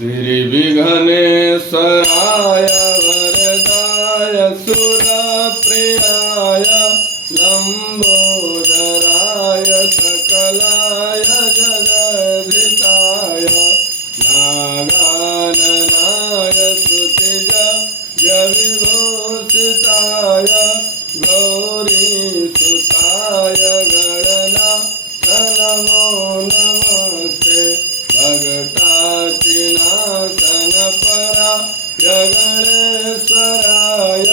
श्रीविघ्नेश्वराय वरदाय सुरप्रियाय लंबोदराय सकलाय जगद्धिताय नागाननाय श्रुतिजविभूषिताय गौरीसुताय गणनाथ नमो नमस्ते भगताचिनाशनपराय गणेश्वराय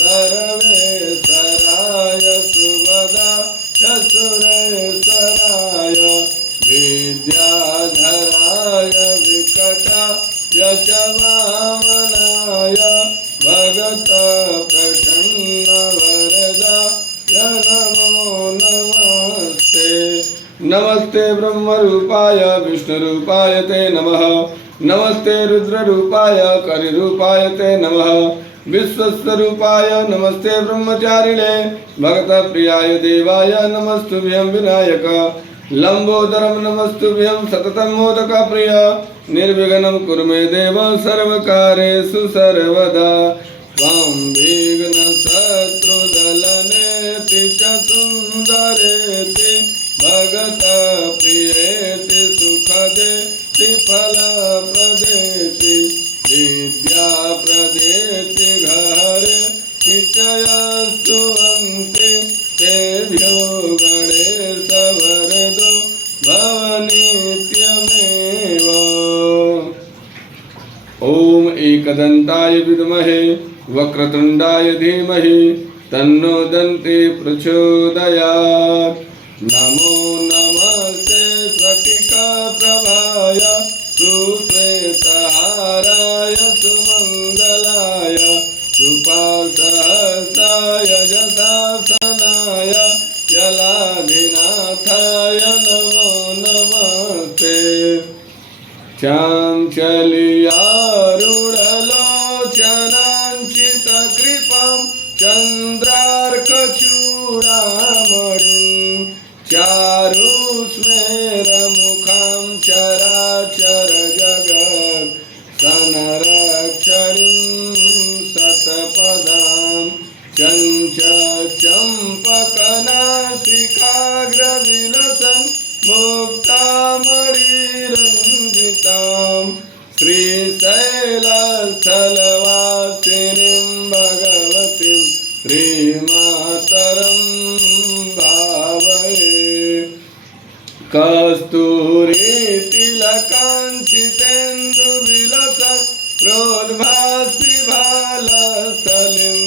सर्वेश्वराय सुभदाय सुरेश्वराय विद्याधराय विकटाय च वामनाय भगतप्रसन्नवरदाय नमो नमस्ते। नमस्ते ब्रह्मरूपाय विष्णुरूपाय ते नमः। नमस्ते रुद्ररूपाय करिरूपाय ते नमः। विश्वस्वरूपाय नमस्ते ब्रह्मचारिणे भगतप्रियाय देवाय नमस्तुभ्यं विनायक लंबोदरं नमस्तुभ्यं सततं मोदकप्रिय निर्विघ्नं कुरु मे देव सर्वकार्येषु सर्वदा त्वां विघ्नशत्रुदलनेति च सुन्दरेति भगतप्रियेति सुखदेति फलप्रदेति विद्याप्रदेति घरेति च यस्तुवन्ति तेभ्यो गणेश वरदो भवनित्यमेव। ॐ एकदन्ताय विद्महे वक्रतुण्डाय धीमहि तन्नो दन्ति प्रचोदयात्। नमो नमस्ते स्फटिकाप्रभाय सुश्वेतहाराय सुमङ्गलाय सुपासहस्राय जटासनाय जलाधिनाथाय नमो नमस्ते। चाञ्चल्यारूढलोचनाञ्चितकृपां चन्द्रार्कचूडामणिं चारुस्मेरमुखां चराचरजगत् सनरक्षणीं शतपदां चञ्चम्पकनासिकाग्रविलसं मुक्तामणिरञ्जितां श्रीशैलस्थलवासिनीं भगवतीं श्रीमातरं भावये। कस्तूरीतिलकाञ्चितेन्दुविलसत् प्रोद्भासिभालस्थलीं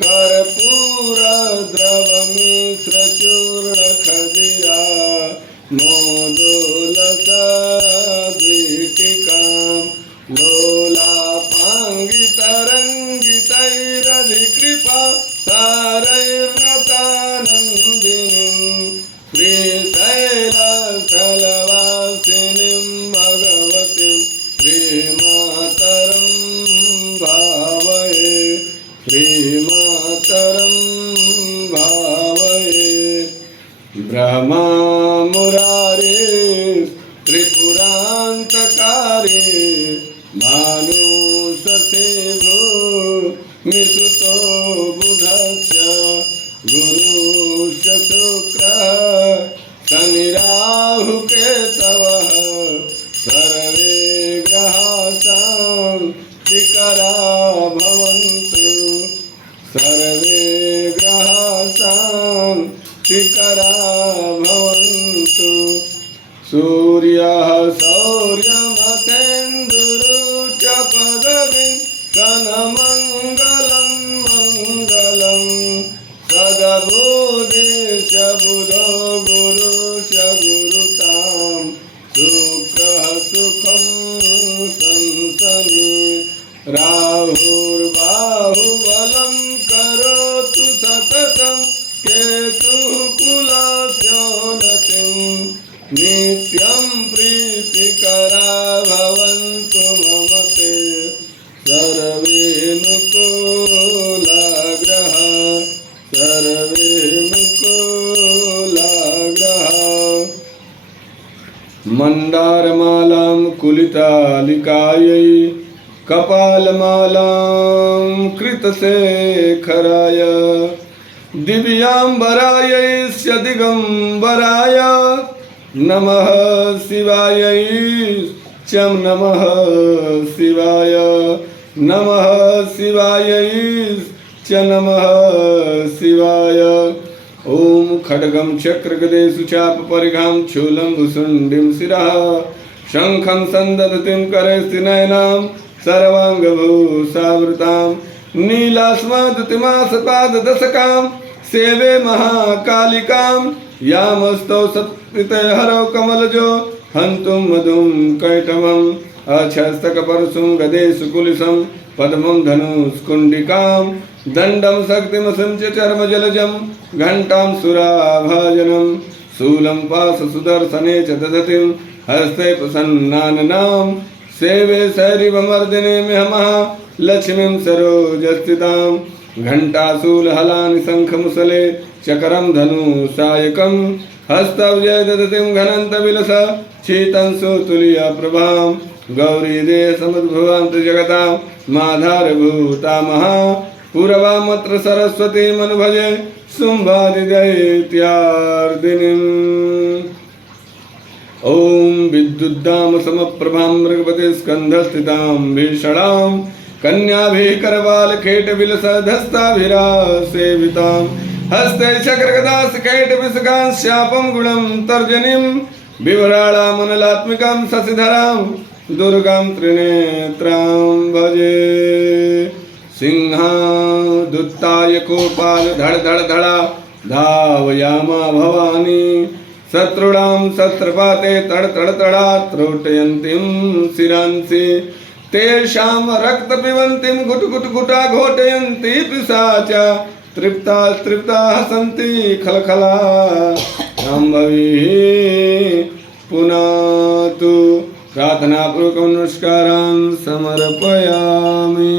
कर्पूरद्रवमिश्रचूर्णखदिरा मोदोलसद्वीटिकां लोलापाङ्गितरङ्गितैरधिकृपा तारैर्नतानन्दिनीं श्रीशैलस्थलवासिनीं भगवतीं श्रीमातरं भावये श्रीमातरं भावये। ब्रह्मा मुरारी त्रिपुरान्तकारी भानुससेवो निसुतो बुधस्य गुरुश्च शुक्रः शनिराहुकेतवः सर्वे ग्रहाः शान्तिकरा भवन्तु सर्वे ग्रहाः शान्तिकरा भवन्तु। सूर्यः शौर्यमथेन्दुरुच पदवीं कनमङ्गलं मङ्गलं सदबुद्धिश्च बुधो गुरुश्च गुरुतां शुक्रः सुखं संसनि राहुर्बाहुबलं करोतु सततं केतुः कुलस्योन्नतिं नित्यं प्रीतिकरा भवन्तु मम ते सर्वेऽनुकूलग्रहाः सर्वेऽनुकूलग्रहाः। मंदारमालां कुलितालिकायै कपालमालां कृतशेखराय दिव्याम्बरायै दिगम्बराय नमः शिवायै च नमः शिवाय नमः शिवायै च नमः शिवाय। ओम खड्गं चक्रगदेषु चापपरिघां शूलं भुसुण्डिं शिरः शङ्खं सन्दधतिं करैस्ति नयनां सर्वाङ्गभूषावृतां नीलास्मदतिमासपाददशकां सेवे महाकालिकां यामस्तौ सत्कृतहरौ कमलजो हन्तुं मधुं कैटभम् अक्षस्तकपरशुं गदेषु कुलिशं पद्मं धनुष्कुण्डिकां दण्डं शक्तिमसं च चर्मजलजं घण्टां सुराभाजनं शूलं पाशसुदर्शने च दधतिं हस्ते प्रसन्नाननां सेवे शैरिवमर्दिने महमः लक्ष्मीं सरोजस्थितां घण्टाशूलहलानि शङ्खमुसले चकरं धनुषायकं हस्तव्ये दधतिं घनन्तविलस शीतं सुतुल्यप्रभां गौरीदे समुद्भवां जगतां माधारभूता महा पूर्वामत्र सरस्वतीमनुभजे शुम्भादिदैत्यार्दिनीम्। ॐ विद्युद्दाम समप्रभां मृगपते स्कन्धस्थितां भीषणां कन्याभिकरवालखेटविलसधस्ताभिरासेवितां हस्ते चक्रगदास्खेटविशकां शापं गुणं तर्जनीं बिभ्राणामनलात्मिकां शशिधरां दुर्गां त्रिनेत्रां भजे। सिंहादुत्ताय कोपाल धड़ धड़ धड़ा धावयामा भवानी शत्रूणां शस्त्रपाते तड़ तड़ तड़ा त्रोटयन्तीं शिरांसि तेषां रक्तपिबन्तीं घुट घुट घुटा घोटयन्ति पिशाचा तृप्ता तृप्ता हसन्ति खलखला शाम्भवी पुनातु। प्रार्थनापूर्वकं नमस्कारान् समर्पयामि।